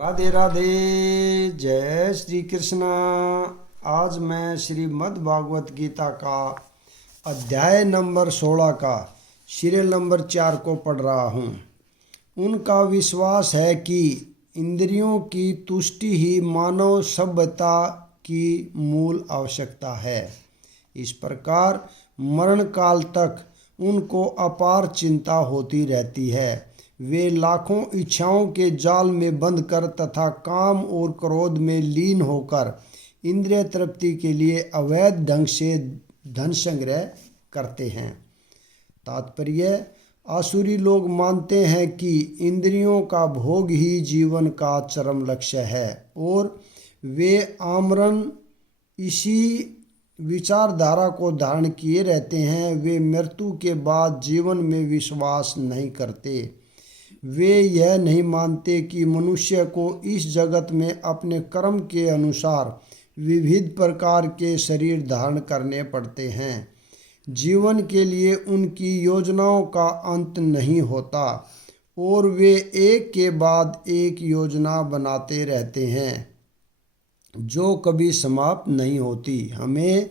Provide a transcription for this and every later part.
राधे राधे। जय श्री कृष्णा। आज मैं श्रीमद् भागवत गीता का अध्याय नंबर 16 का सीरियल नंबर 4 को पढ़ रहा हूँ। उनका विश्वास है कि इंद्रियों की तुष्टि ही मानव सभ्यता की मूल आवश्यकता है। इस प्रकार मरण काल तक उनको अपार चिंता होती रहती है। वे लाखों इच्छाओं के जाल में बंध कर तथा काम और क्रोध में लीन होकर इंद्रिय तृप्ति के लिए अवैध ढंग से धन संग्रह करते हैं। तात्पर्य, आसुरी लोग मानते हैं कि इंद्रियों का भोग ही जीवन का चरम लक्ष्य है और वे आमरण इसी विचारधारा को धारण किए रहते हैं। वे मृत्यु के बाद जीवन में विश्वास नहीं करते। वे यह नहीं मानते कि मनुष्य को इस जगत में अपने कर्म के अनुसार विविध प्रकार के शरीर धारण करने पड़ते हैं। जीवन के लिए उनकी योजनाओं का अंत नहीं होता और वे एक के बाद एक योजना बनाते रहते हैं जो कभी समाप्त नहीं होती। हमें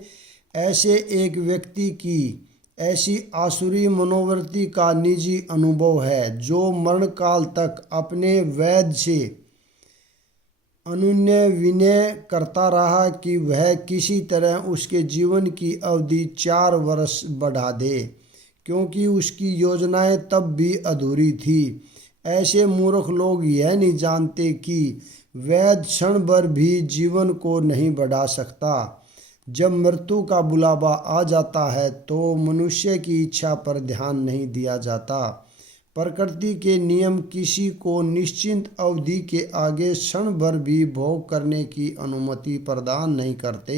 ऐसे एक व्यक्ति की ऐसी आसुरी मनोवृत्ति का निजी अनुभव है जो मरण काल तक अपने वैद्य से अनुनय विनय करता रहा कि वह किसी तरह उसके जीवन की अवधि 4 वर्ष बढ़ा दे, क्योंकि उसकी योजनाएं तब भी अधूरी थी। ऐसे मूर्ख लोग यह नहीं जानते कि वैद्य क्षण भर भी जीवन को नहीं बढ़ा सकता। जब मृत्यु का बुलावा आ जाता है तो मनुष्य की इच्छा पर ध्यान नहीं दिया जाता। प्रकृति के नियम किसी को निश्चित अवधि के आगे क्षण भर भी भोग करने की अनुमति प्रदान नहीं करते।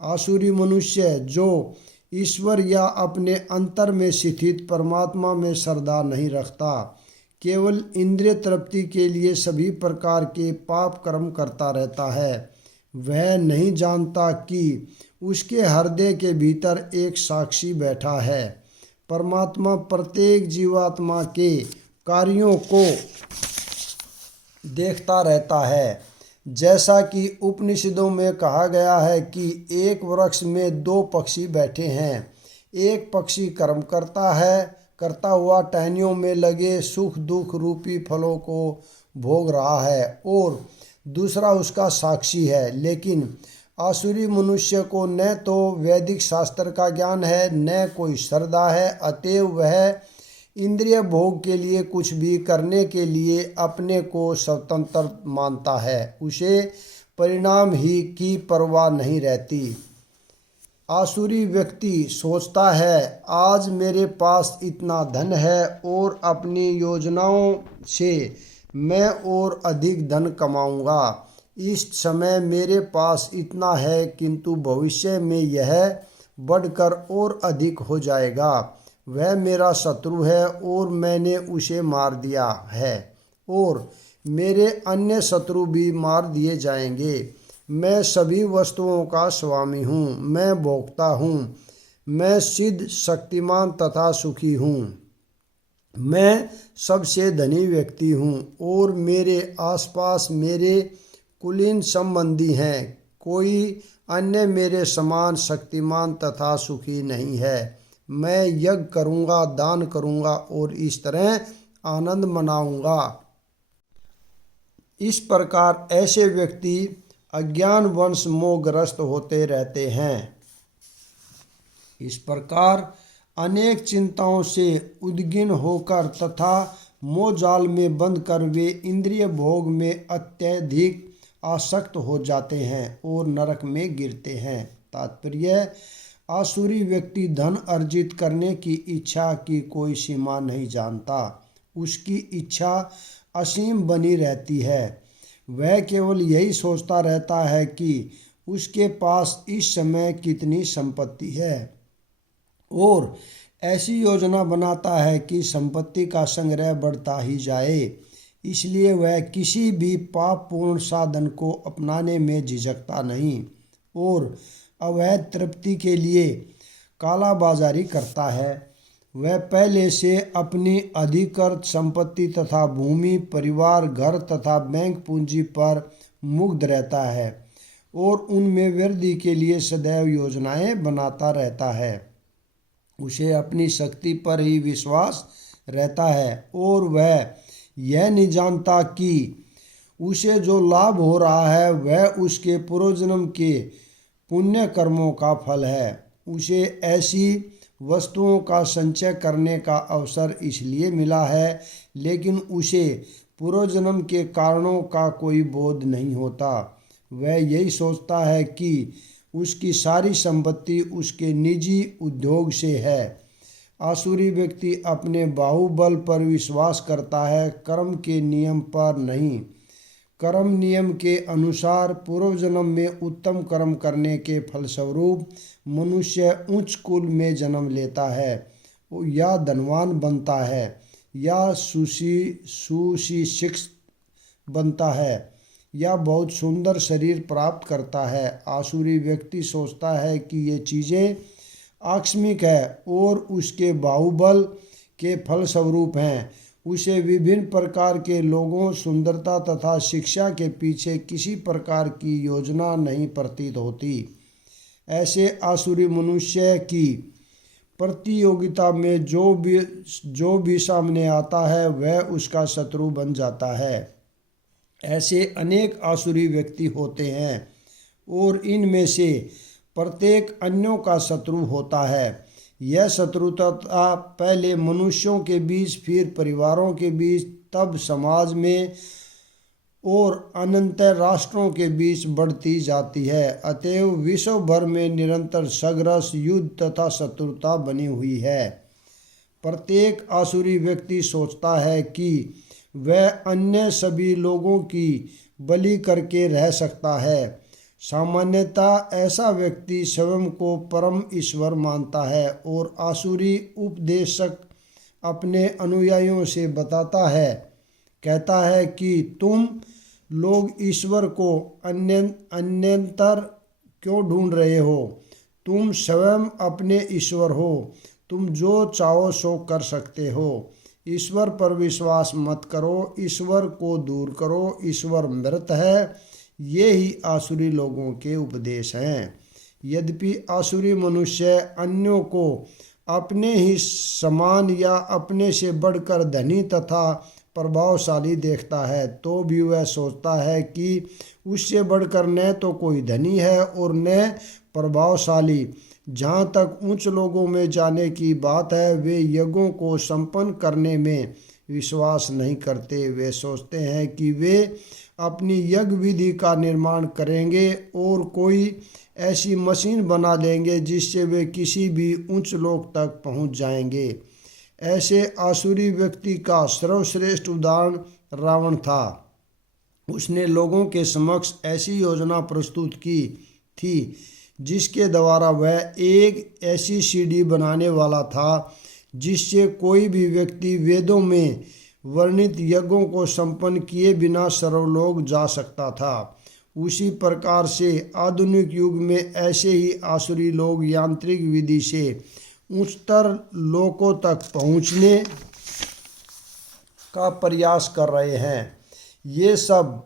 आसुरी मनुष्य जो ईश्वर या अपने अंतर में स्थित परमात्मा में श्रद्धा नहीं रखता, केवल इंद्रिय तृप्ति के लिए सभी प्रकार के पाप कर्म करता रहता है, वह नहीं जानता कि उसके हृदय के भीतर एक साक्षी बैठा है। परमात्मा प्रत्येक जीवात्मा के कार्यों को देखता रहता है। जैसा कि उपनिषदों में कहा गया है कि एक वृक्ष में 2 पक्षी बैठे हैं। एक पक्षी कर्म करता हुआ टहनियों में लगे सुख दुख रूपी फलों को भोग रहा है और दूसरा उसका साक्षी है। लेकिन आसुरी मनुष्य को न तो वैदिक शास्त्र का ज्ञान है न कोई श्रद्धा है, अतएव वह इंद्रिय भोग के लिए कुछ भी करने के लिए अपने को स्वतंत्र मानता है। उसे परिणाम ही की परवाह नहीं रहती। आसुरी व्यक्ति सोचता है, आज मेरे पास इतना धन है और अपनी योजनाओं से मैं और अधिक धन कमाऊंगा। इस समय मेरे पास इतना है, किंतु भविष्य में यह बढ़कर और अधिक हो जाएगा। वह मेरा शत्रु है और मैंने उसे मार दिया है और मेरे अन्य शत्रु भी मार दिए जाएंगे। मैं सभी वस्तुओं का स्वामी हूँ, मैं भोक्ता हूँ, मैं सिद्ध शक्तिमान तथा सुखी हूँ, मैं सबसे धनी व्यक्ति हूँ और मेरे आसपास मेरे कुलीन संबंधी हैं। कोई अन्य मेरे समान शक्तिमान तथा सुखी नहीं है। मैं यज्ञ करूँगा, दान करूँगा और इस तरह आनंद मनाऊँगा। इस प्रकार ऐसे व्यक्ति अज्ञान वंश मोहग्रस्त होते रहते हैं। इस प्रकार अनेक चिंताओं से उद्विग्न होकर तथा मोहजाल में बंध कर वे इंद्रिय भोग में अत्यधिक आसक्त हो जाते हैं और नरक में गिरते हैं। तात्पर्य, आसुरी व्यक्ति धन अर्जित करने की इच्छा की कोई सीमा नहीं जानता। उसकी इच्छा असीम बनी रहती है। वह केवल यही सोचता रहता है कि उसके पास इस समय कितनी संपत्ति है और ऐसी योजना बनाता है कि संपत्ति का संग्रह बढ़ता ही जाए। इसलिए वह किसी भी पापपूर्ण साधन को अपनाने में झिझकता नहीं और अवैध तृप्ति के लिए कालाबाजारी करता है। वह पहले से अपनी अधिकृत संपत्ति तथा भूमि, परिवार, घर तथा बैंक पूंजी पर मुग्ध रहता है और उनमें वृद्धि के लिए सदैव योजनाएं बनाता रहता है। उसे अपनी शक्ति पर ही विश्वास रहता है और वह यह नहीं जानता कि उसे जो लाभ हो रहा है वह उसके पूर्वजन्म के पुण्य कर्मों का फल है। उसे ऐसी वस्तुओं का संचय करने का अवसर इसलिए मिला है, लेकिन उसे पूर्वजन्म के कारणों का कोई बोध नहीं होता। वह यही सोचता है कि उसकी सारी संपत्ति उसके निजी उद्योग से है। आसुरी व्यक्ति अपने बाहुबल पर विश्वास करता है, कर्म के नियम पर नहीं। कर्म नियम के अनुसार पूर्व जन्म में उत्तम कर्म करने के फलस्वरूप मनुष्य उच्च कुल में जन्म लेता है या धनवान बनता है या सुशिक्षित बनता है या बहुत सुंदर शरीर प्राप्त करता है। आसुरी व्यक्ति सोचता है कि ये चीज़ें आकस्मिक है और उसके बाहुबल के फलस्वरूप हैं। उसे विभिन्न प्रकार के लोगों, सुंदरता तथा शिक्षा के पीछे किसी प्रकार की योजना नहीं प्रतीत होती। ऐसे आसुरी मनुष्य की प्रतियोगिता में जो भी सामने आता है वह उसका शत्रु बन जाता है। ऐसे अनेक आसुरी व्यक्ति होते हैं और इनमें से प्रत्येक अन्यों का शत्रु होता है। यह शत्रुता पहले मनुष्यों के बीच, फिर परिवारों के बीच, तब समाज में और अनंतर राष्ट्रों के बीच बढ़ती जाती है। अतएव विश्व भर में निरंतर संघर्ष, युद्ध तथा शत्रुता बनी हुई है। प्रत्येक आसुरी व्यक्ति सोचता है कि वह अन्य सभी लोगों की बलि करके रह सकता है। सामान्यतः ऐसा व्यक्ति स्वयं को परम ईश्वर मानता है और आसुरी उपदेशक अपने अनुयायियों से बताता है, कहता है कि तुम लोग ईश्वर को अन्यंतर क्यों ढूंढ रहे हो? तुम स्वयं अपने ईश्वर हो। तुम जो चाहो सो कर सकते हो। ईश्वर पर विश्वास मत करो, ईश्वर को दूर करो, ईश्वर मृत है। ये ही आसुरी लोगों के उपदेश हैं। यद्यपि आसुरी मनुष्य अन्यों को अपने ही समान या अपने से बढ़कर धनी तथा प्रभावशाली देखता है, तो भी वह सोचता है कि उससे बढ़कर न तो कोई धनी है और न प्रभावशाली। जहाँ तक उच्च लोगों में जाने की बात है, वे यज्ञों को संपन्न करने में विश्वास नहीं करते। वे सोचते हैं कि वे अपनी यज्ञ विधि का निर्माण करेंगे और कोई ऐसी मशीन बना लेंगे जिससे वे किसी भी उच्च लोक तक पहुंच जाएंगे। ऐसे आसुरी व्यक्ति का सर्वश्रेष्ठ उदाहरण रावण था। उसने लोगों के समक्ष ऐसी योजना प्रस्तुत की थी जिसके द्वारा वह एक ऐसी सीढ़ी बनाने वाला था जिससे कोई भी व्यक्ति वेदों में वर्णित यज्ञों को संपन्न किए बिना सर्वलोक जा सकता था। उसी प्रकार से आधुनिक युग में ऐसे ही आसुरी लोग यांत्रिक विधि से उच्चतर लोकों तक पहुँचने का प्रयास कर रहे हैं। ये सब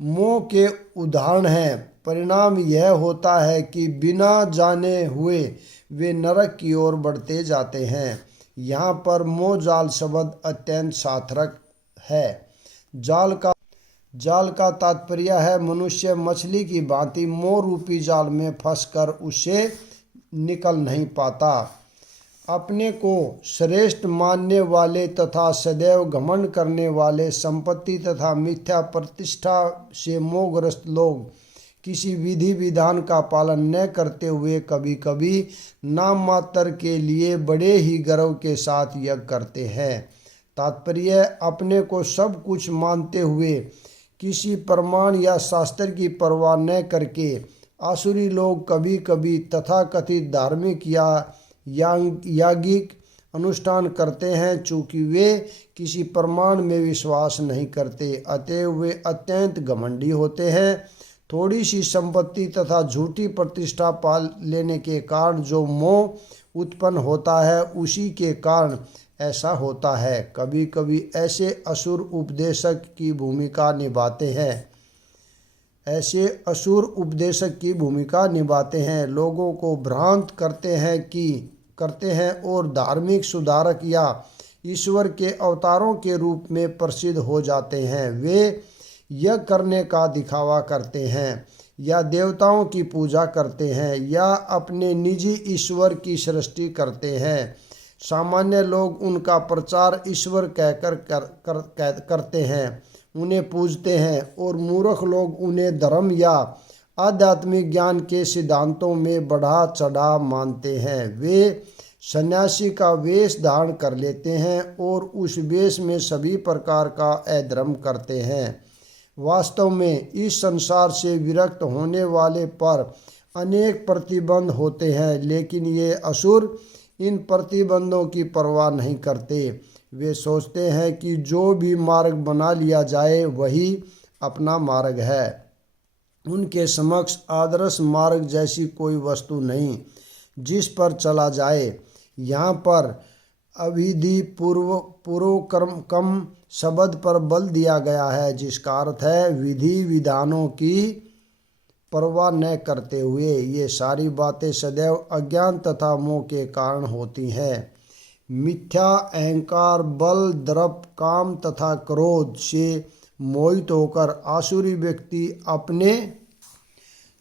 मोह के उदाहरण हैं। परिणाम यह होता है कि बिना जाने हुए वे नरक की ओर बढ़ते जाते हैं। यहाँ पर मोह जाल शब्द अत्यंत सार्थक है। जाल का तात्पर्य है मनुष्य मछली की भांति मोह रूपी जाल में फंसकर उससे निकल नहीं पाता। अपने को श्रेष्ठ मानने वाले तथा सदैव घमंड करने वाले, संपत्ति तथा मिथ्या प्रतिष्ठा से मोहग्रस्त लोग किसी विधि विधान का पालन न करते हुए कभी कभी नाम मात्र के लिए बड़े ही गर्व के साथ यज्ञ करते हैं। तात्पर्य अपने को सब कुछ मानते हुए किसी प्रमाण या शास्त्र की परवाह न करके आसुरी लोग कभी कभी तथाकथित धार्मिक या याज्ञिक अनुष्ठान करते हैं। चूँकि वे किसी प्रमाण में विश्वास नहीं करते, अतएव वे अत्यंत घमंडी होते हैं। थोड़ी सी संपत्ति तथा झूठी प्रतिष्ठा पा लेने के कारण जो मोह उत्पन्न होता है उसी के कारण ऐसा होता है। कभी कभी ऐसे असुर उपदेशक की भूमिका निभाते हैं, लोगों को भ्रांत करते हैं और धार्मिक सुधारक या ईश्वर के अवतारों के रूप में प्रसिद्ध हो जाते हैं। वे यज्ञ करने का दिखावा करते हैं या देवताओं की पूजा करते हैं या अपने निजी ईश्वर की सृष्टि करते हैं। सामान्य लोग उनका प्रचार ईश्वर कहकर करते हैं, उन्हें पूजते हैं, और मूर्ख लोग उन्हें धर्म या आध्यात्मिक ज्ञान के सिद्धांतों में बढ़ा चढ़ा मानते हैं। वे सन्यासी का वेश धारण कर लेते हैं और उस वेश में सभी प्रकार का अधर्म करते हैं। वास्तव में इस संसार से विरक्त होने वाले पर अनेक प्रतिबंध होते हैं, लेकिन ये असुर इन प्रतिबंधों की परवाह नहीं करते। वे सोचते हैं कि जो भी मार्ग बना लिया जाए वही अपना मार्ग है। उनके समक्ष आदर्श मार्ग जैसी कोई वस्तु नहीं जिस पर चला जाए। यहाँ पर अविधि पूर्वकम शब्द पर बल दिया गया है, जिसका अर्थ है विधि विधानों की परवाह न करते हुए। ये सारी बातें सदैव अज्ञान तथा मोह के कारण होती हैं। मिथ्या अहंकार, बल, दर्प, काम तथा क्रोध से मोहित होकर आसुरी व्यक्ति अपने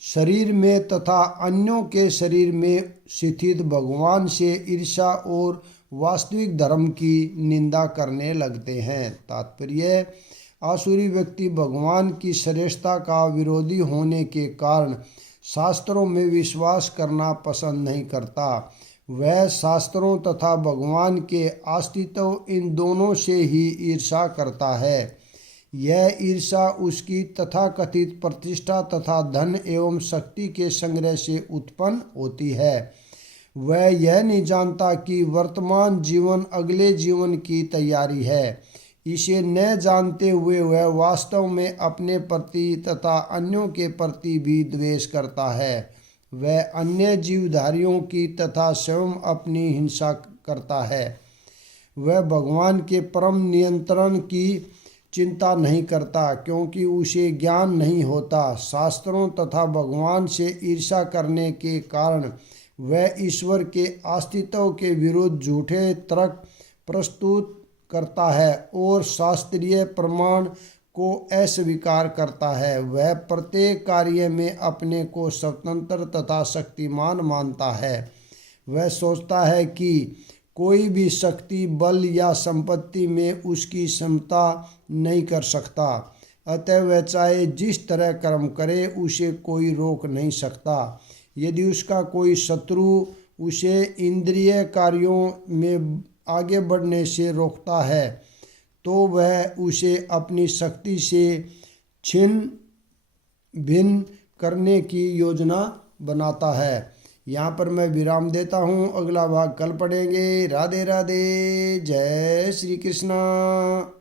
शरीर में तथा अन्यों के शरीर में स्थित भगवान से ईर्ष्या और वास्तविक धर्म की निंदा करने लगते हैं। तात्पर्य, आसुरी व्यक्ति भगवान की श्रेष्ठता का विरोधी होने के कारण शास्त्रों में विश्वास करना पसंद नहीं करता। वह शास्त्रों तथा भगवान के अस्तित्व इन दोनों से ही ईर्ष्या करता है। यह ईर्ष्या उसकी तथाकथित प्रतिष्ठा तथा धन एवं शक्ति के संग्रह से उत्पन्न होती है। वह यह नहीं जानता कि वर्तमान जीवन अगले जीवन की तैयारी है। इसे न जानते हुए वह वास्तव में अपने प्रति तथा अन्यों के प्रति भी द्वेष करता है। वह अन्य जीवधारियों की तथा स्वयं अपनी हिंसा करता है। वह भगवान के परम नियंत्रण की चिंता नहीं करता, क्योंकि उसे ज्ञान नहीं होता। शास्त्रों तथा भगवान से ईर्ष्या करने के कारण वह ईश्वर के अस्तित्व के विरुद्ध झूठे तर्क प्रस्तुत करता है और शास्त्रीय प्रमाण को अस्वीकार करता है। वह प्रत्येक कार्य में अपने को स्वतंत्र तथा शक्तिमान मानता है। वह सोचता है कि कोई भी शक्ति, बल या संपत्ति में उसकी क्षमता नहीं कर सकता। अतः वह चाहे जिस तरह कर्म करे उसे कोई रोक नहीं सकता। यदि उसका कोई शत्रु उसे इंद्रिय कार्यों में आगे बढ़ने से रोकता है तो वह उसे अपनी शक्ति से छिन्न भिन्न करने की योजना बनाता है। यहाँ पर मैं विराम देता हूँ, अगला भाग कल पढ़ेंगे। राधे राधे, जय श्री कृष्णा।